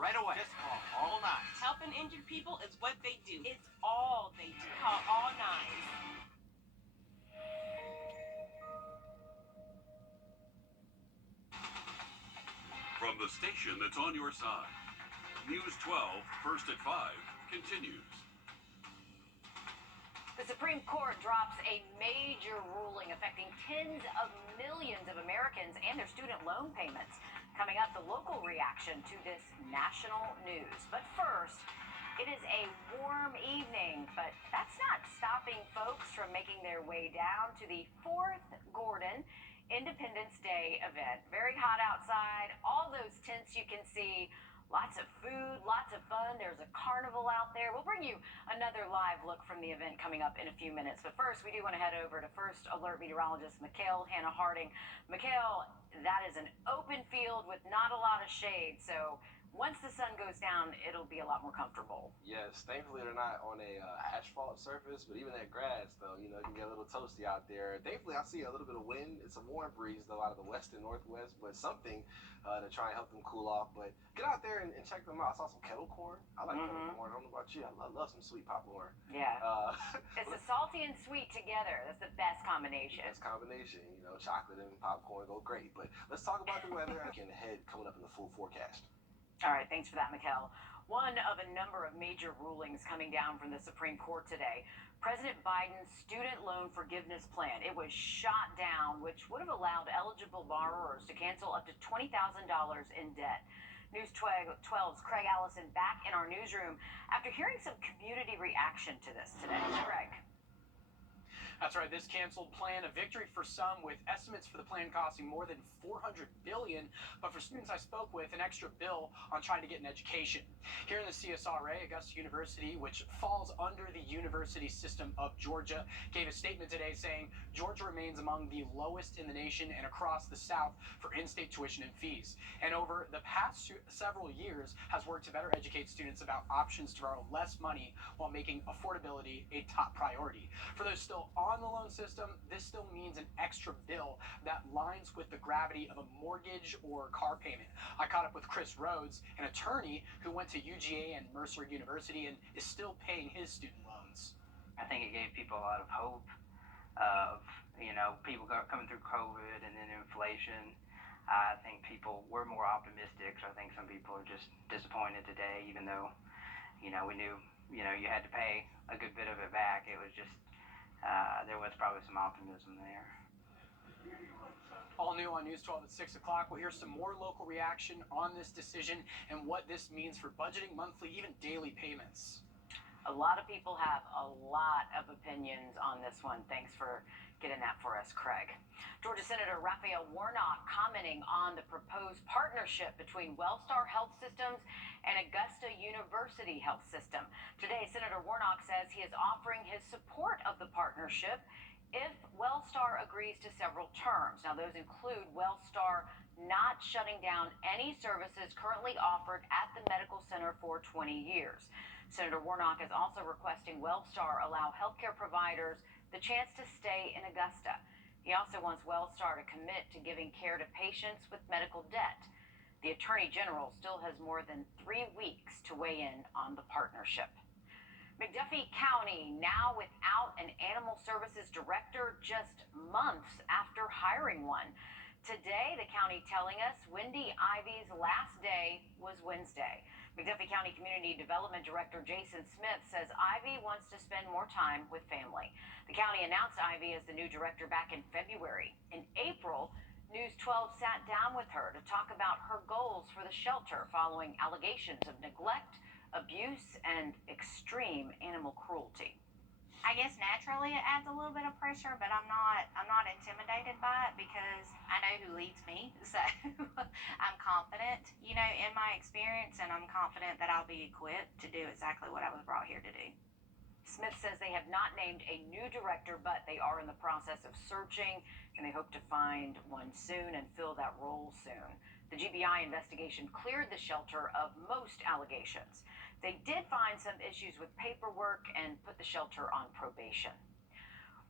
right away. Just call all nines. Helping injured people is what they do. It's all they do. Call all nines. From the station that's on your side, News 12, first at 5, continues. The Supreme Court drops a major ruling affecting tens of millions of Americans and their student loan payments. Coming up, the local reaction to this national news. But first, it is a warm evening, but that's not stopping folks from making their way down to the 4th Gordon Independence Day event. Very hot outside, all those tents you can see. Lots of food, lots of fun. There's a carnival out there. We'll bring you another live look from the event coming up in a few minutes. But first, we do want to head over to First Alert meteorologist Mikhail Hannah Harding. Mikhail, that is an open field with not a lot of shade. So once the sun goes down, it'll be a lot more comfortable. Yes, thankfully they're not on a asphalt surface, but even that grass, though, it can get a little toasty out there. Thankfully, I see a little bit of wind. It's a warm breeze, though, out of the west and northwest, but something to try and help them cool off. But get out there and check them out. I saw some kettle corn. I like kettle corn. I don't know about you. I love some sweet popcorn. Yeah. It's the salty and sweet together. That's the best combination. Best combination. Chocolate and popcorn go great. But let's talk about the weather. Looking ahead, coming up in the full forecast. All right, thanks for that, Mikhail. One of a number of major rulings coming down from the Supreme Court today. President Biden's student loan forgiveness plan. It was shot down, which would have allowed eligible borrowers to cancel up to $20,000 in debt. News 12's Craig Allison back in our newsroom after hearing some community reaction to this today. Craig. That's right. This canceled plan, a victory for some, with estimates for the plan costing more than $400 billion. But for students I spoke with, an extra bill on trying to get an education. Here in the CSRA, Augusta University, which falls under the University System of Georgia, gave a statement today saying Georgia remains among the lowest in the nation and across the South for in-state tuition and fees. And over the past several years has worked to better educate students about options to borrow less money while making affordability a top priority. For those still on the loan system, this still means an extra bill that lines with the gravity of a mortgage or car payment. I caught up with Chris Rhodes, an attorney who went to UGA and Mercer University and is still paying his student loans. I think it gave people a lot of hope of, people coming through COVID and then inflation. I think people were more optimistic. So I think some people are just disappointed today, even though, we knew, you had to pay a good bit of it back. It was just, there was probably some optimism there. All new on News 12 at 6 o'clock. We'll hear some more local reaction on this decision and what this means for budgeting monthly, even daily payments. A lot of people have a lot of opinions on this one. Thanks for getting that for us, Craig. Georgia Senator Raphael Warnock commenting on the proposed partnership between Wellstar Health Systems and Augusta University Health System. Today, Senator Warnock says he is offering his support of the partnership if Wellstar agrees to several terms. Now, those include Wellstar not shutting down any services currently offered at the medical center for 20 years. Senator Warnock is also requesting Wellstar allow healthcare providers the chance to stay in Augusta. He also wants Wellstar to commit to giving care to patients with medical debt. The Attorney General still has more than 3 weeks to weigh in on the partnership. McDuffie County now without an animal services director just months after hiring one. Today, the county telling us Wendy Ivy's last day was Wednesday. McDuffie County Community Development Director Jason Smith says Ivy wants to spend more time with family. The county announced Ivy as the new director back in February. In April, News 12 sat down with her to talk about her goals for the shelter following allegations of neglect, abuse, and extreme animal cruelty. I guess naturally it adds a little bit of pressure, but I'm not intimidated by it because I know who leads me. So I'm confident, in my experience, and I'm confident that I'll be equipped to do exactly what I was brought here to do. Smith says they have not named a new director, but they are in the process of searching, and they hope to find one soon and fill that role soon. The GBI investigation cleared the shelter of most allegations. They did find some issues with paperwork and put the shelter on probation.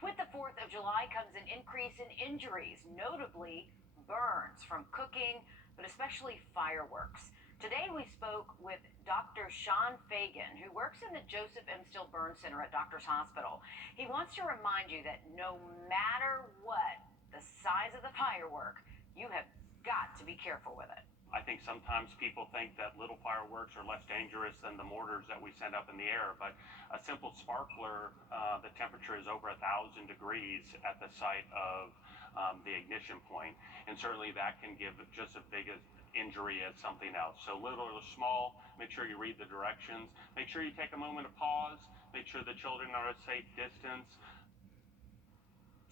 With the 4th of July comes an increase in injuries, notably burns from cooking, but especially fireworks. Today we spoke with Dr. Sean Fagan, who works in the Joseph M. Still Burn Center at Doctors Hospital. He wants to remind you that no matter what the size of the firework, you have got to be careful with it. I think sometimes people think that little fireworks are less dangerous than the mortars that we send up in the air, but a simple sparkler, the temperature is over 1,000 degrees at the site of the ignition point, and certainly that can give just as big an injury as something else. So little or small, make sure you read the directions, make sure you take a moment to pause, make sure the children are a safe distance.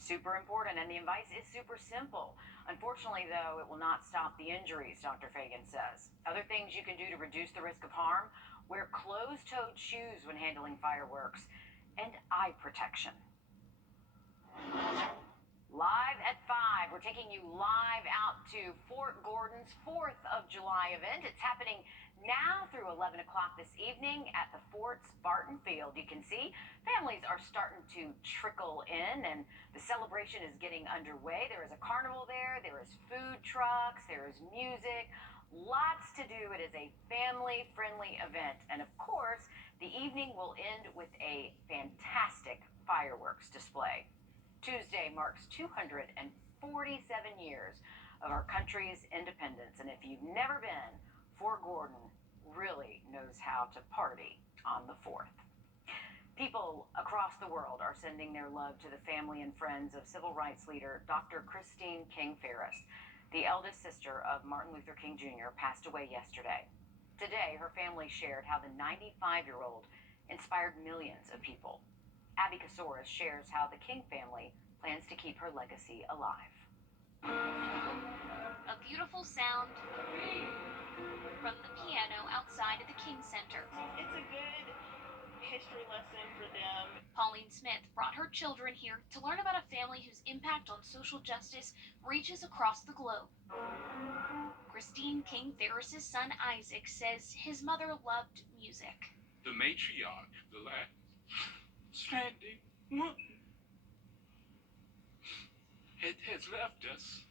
Super important, and the advice is super simple. Unfortunately, though, it will not stop the injuries, Dr. Fagan says. Other things you can do to reduce the risk of harm: wear closed-toed shoes when handling fireworks, and eye protection. Live at 5, we're taking you live out to Fort Gordon's 4th of July event. It's happening now through 11 o'clock this evening at the Fort's Barton Field. You can see families are starting to trickle in, and the celebration is getting underway. There is a carnival there, there is food trucks, there is music, lots to do. It is a family-friendly event, and of course, the evening will end with a fantastic fireworks display. Tuesday marks 247 years of our country's independence, and if you've never been, Fort Gordon really knows how to party on the 4th. People across the world are sending their love to the family and friends of civil rights leader Dr. Christine King Ferris. The eldest sister of Martin Luther King Jr. passed away yesterday. Today, her family shared how the 95-year-old inspired millions of people. Abby Kasoris shares how the King family plans to keep her legacy alive. A beautiful sound from the piano outside of the King Center. It's a good history lesson for them. Pauline Smith brought her children here to learn about a family whose impact on social justice reaches across the globe. Christine King Ferris's son Isaac says his mother loved music. The matriarch, the last standing woman, has left us.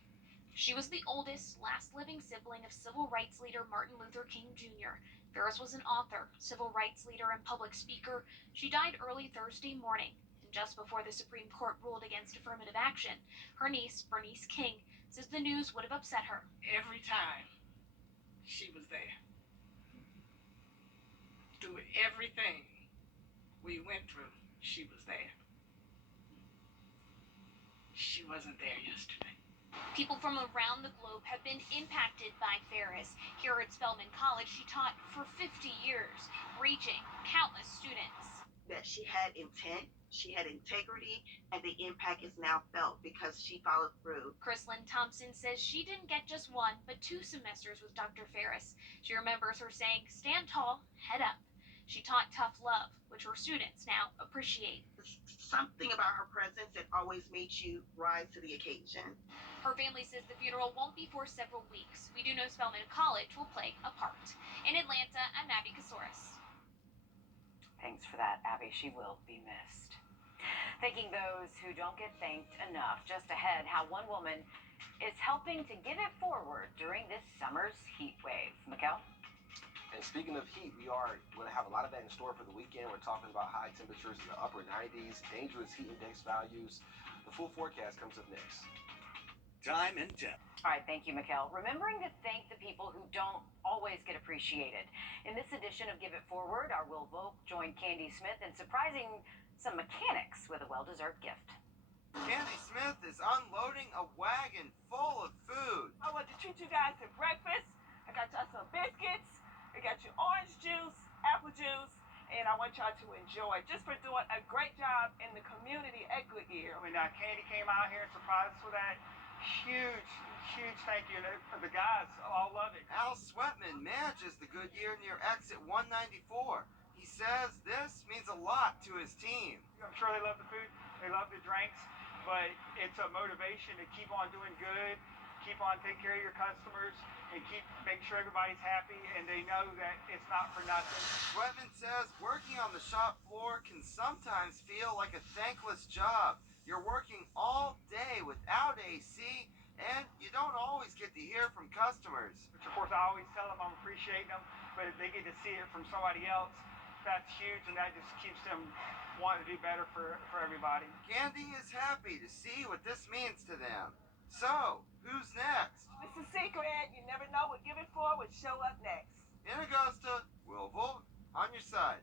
She was the oldest, last living sibling of civil rights leader Martin Luther King Jr. Ferris was an author, civil rights leader, and public speaker. She died early Thursday morning, and just before the Supreme Court ruled against affirmative action. Her niece, Bernice King, says the news would have upset her. Every time she was there. Through everything we went through, she was there. She wasn't there yesterday. People from around the globe have been impacted by Ferris. Here at Spelman College, she taught for 50 years, reaching countless students. That she had intent, she had integrity, and the impact is now felt because she followed through. Chrislyn Thompson says she didn't get just 1, but 2 semesters with Dr. Ferris. She remembers her saying, "Stand tall, head up." She taught tough love, which her students now appreciate. Something about her presence that always made you rise to the occasion. Her family says the funeral won't be for several weeks. We do know Spelman College will play a part. In Atlanta, I'm Abby Kasoris. Thanks for that, Abby. She will be missed. Thanking those who don't get thanked enough. Just ahead, how one woman is helping to give it forward during this summer's heat wave. Mikkel? And speaking of heat, we are going to have a lot of that in store for the weekend. We're talking about high temperatures in the upper 90s, dangerous heat index values. The full forecast comes up next. Time and temp. All right, thank you, Mikkel. Remembering to thank the people who don't always get appreciated. In this edition of Give It Forward, our Will Volk joined Candy Smith in surprising some mechanics with a well-deserved gift. Candy Smith is unloading a wagon full of food. I want to treat you guys to breakfast. I got y'all some biscuits. I got you orange juice, apple juice, and I want y'all to enjoy just for doing a great job in the community at Goodyear. When Candy came out here and surprised us with that, huge thank you. The guys all love it. Al Sweatman manages the Goodyear near exit 194. He says this means a lot to his team. I'm sure they love the food, they love the drinks, but it's a motivation to keep on doing good, keep on taking care of your customers, and make sure everybody's happy, and they know that it's not for nothing. Sweatman says working on the shop floor can sometimes feel like a thankless job. You're working all day without AC, And you don't always get to hear from customers. Which of course I always tell them I'm appreciating them, but if they get to see it from somebody else, that's huge, and that just keeps them wanting to do better for everybody. Candy is happy to see what this means to them. So, who's next? It's a secret. You never know what Give It For would show up next. In Augusta, we'll vote on your side.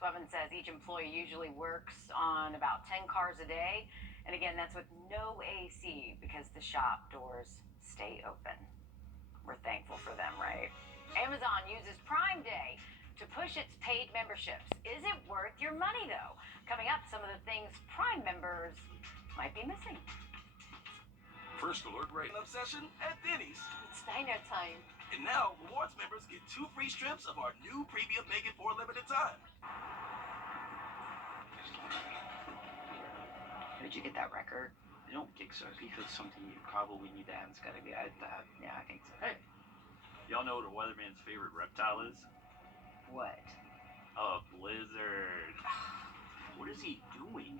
So Evan says each employee usually works on about 10 cars a day. And again, that's with no AC because the shop doors stay open. We're thankful for them, right? Amazon uses Prime Day to push its paid memberships. Is it worth your money, though? Coming up, some of the things Prime members might be missing. First alert rate. An obsession at Denny's. It's diner time. And now, rewards members get 2 free strips of our new premium bacon for a limited time. Did you get that record? I don't think so. Because something you probably need to have. It's got to be that. Yeah, I think so. Hey, y'all know what a weatherman's favorite reptile is? What? A blizzard. What is he doing?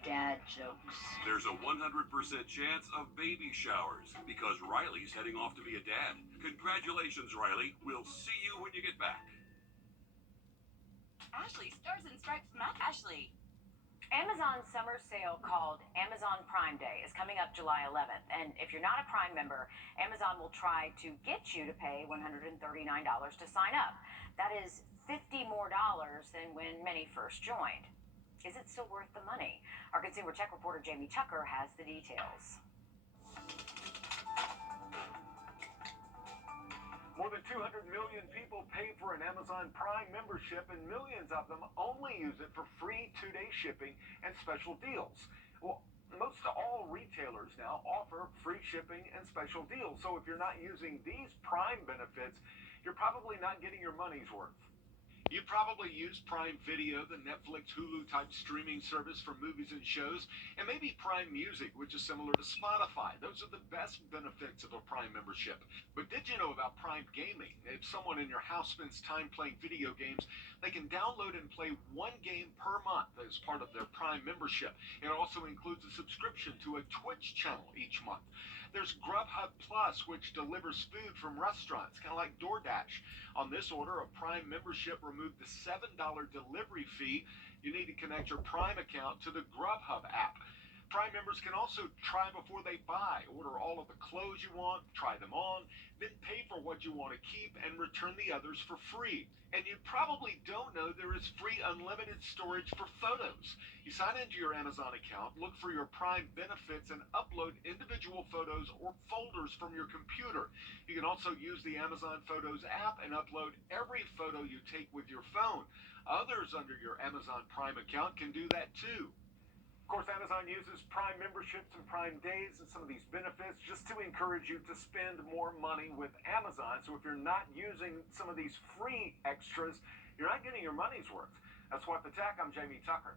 Dad jokes. There's a 100% chance of baby showers because Riley's heading off to be a dad. Congratulations, Riley. We'll see you when you get back. Ashley, Stars and Stripes Matt. Ashley. Amazon's summer sale called Amazon Prime Day is coming up July 11th. And if you're not a Prime member, Amazon will try to get you to pay $139 to sign up. That is $50 more than when many first joined. Is it still worth the money? Our consumer tech reporter Jamie Tucker has the details. More than 200 million people pay for an Amazon Prime membership, and millions of them only use it for free 2-day shipping and special deals. Well, most all retailers now offer free shipping and special deals. So if you're not using these Prime benefits, you're probably not getting your money's worth. You probably use Prime Video, the Netflix, Hulu type streaming service for movies and shows, and maybe Prime Music, which is similar to Spotify. Those are the best benefits of a Prime membership. But did you know about Prime Gaming? If someone in your house spends time playing video games, they can download and play 1 game per month as part of their Prime membership. It also includes a subscription to a Twitch channel each month. There's Grubhub Plus, which delivers food from restaurants, kind of like DoorDash. On this order, a Prime membership removed the $7 delivery fee. You need to connect your Prime account to the Grubhub app. Prime members can also try before they buy, order all of the clothes you want, try them on, then pay for what you want to keep and return the others for free. And you probably don't know there is free unlimited storage for photos. You sign into your Amazon account, look for your Prime benefits, and upload individual photos or folders from your computer. You can also use the Amazon Photos app and upload every photo you take with your phone. Others under your Amazon Prime account can do that too. Of course, Amazon uses Prime memberships and Prime days and some of these benefits just to encourage you to spend more money with Amazon. So if you're not using some of these free extras, you're not getting your money's worth. That's What the Tech. I'm Jamie Tucker.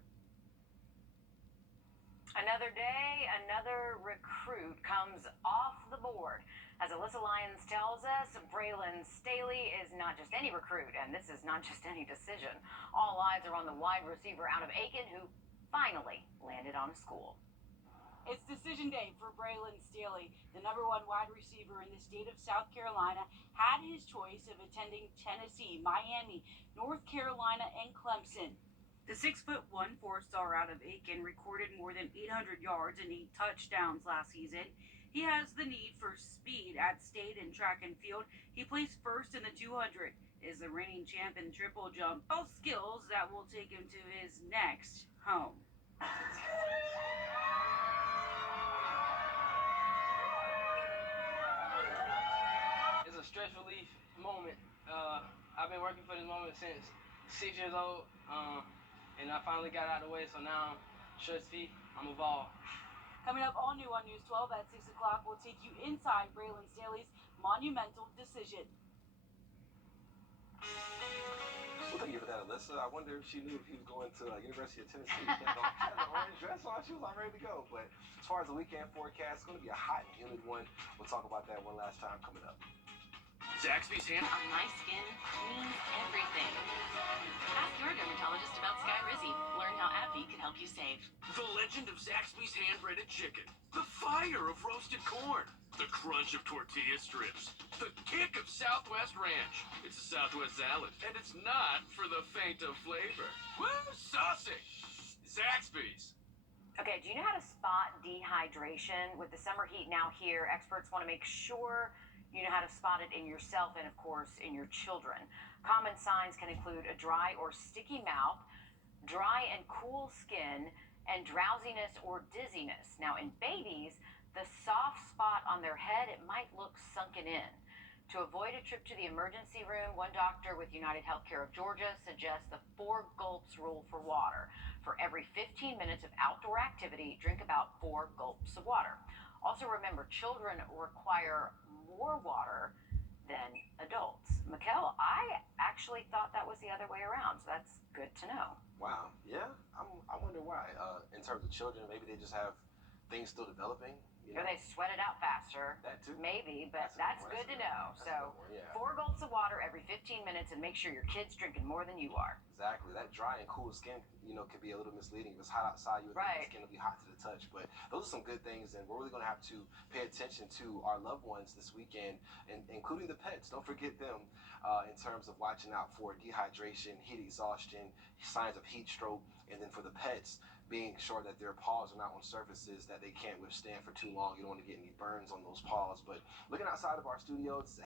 Another day, another recruit comes off the board. As Alyssa Lyons tells us, Braylon Staley is not just any recruit, and this is not just any decision. All eyes are on the wide receiver out of Aiken, who finally landed on a school. It's decision day for Braylon Staley. The #1 wide receiver in the state of South Carolina had his choice of attending Tennessee, Miami, North Carolina, and Clemson. The 6'1" four-star out of Aiken recorded more than 800 yards and 8 touchdowns last season. He has the need for speed at state and track and field. He placed first in the 200, is the reigning champ in triple jump. All skills that will take him to his next home. It's a stress relief moment. I've been working for this moment since 6 years old, and I finally got out of the way, so now I'm stress-free. I'm evolved. Coming up all new on News 12 at 6 o'clock, we'll take you inside Braylon Staley's monumental decision. Well, thank you for that, Alyssa. I wonder if she knew if he was going to University of Tennessee. She had an orange dress on. She was all ready to go. But as far as the weekend forecast, it's going to be a hot and humid one. We'll talk about that one last time coming up. Zaxby's hand. On my skin means everything. Ask your dermatologist about Skyrizi. Learn how AbbVie can help you save. The legend of Zaxby's hand-breaded chicken. The fire of roasted corn. The crunch of tortilla strips. The kick of Southwest Ranch. It's a Southwest salad, and it's not for the faint of flavor. Woo, saucy! Zaxby's. Okay, do you know how to spot dehydration? With the summer heat now here, experts want to make sure you know how to spot it in yourself and, of course, in your children. Common signs can include a dry or sticky mouth, dry and cool skin, and drowsiness or dizziness. Now, in babies, the soft spot on their head, it might look sunken in. To avoid a trip to the emergency room, one doctor with United Healthcare of Georgia suggests the 4 gulps rule for water. For every 15 minutes of outdoor activity, drink about 4 gulps of water. Also remember, children require more water than adults. Mikkel, I actually thought that was the other way around, so that's good to know. Wow. Yeah. I wonder why. In terms of children, maybe they just have things still developing. Or they sweat it out faster. That too. Maybe, but that's good to know. So, 4 gulps of water every 15 minutes, and make sure your kid's drinking more than you are. Exactly. That dry and cool skin, can be a little misleading. If it's hot outside, you would think the skin will be hot to the touch. But those are some good things, and we're really going to have to pay attention to our loved ones this weekend, and including the pets. Don't forget them in terms of watching out for dehydration, heat exhaustion, signs of heat stroke, and then for the pets, being sure that their paws are not on surfaces that they can't withstand for too long. You don't want to get any burns on those paws. But looking outside of our studios,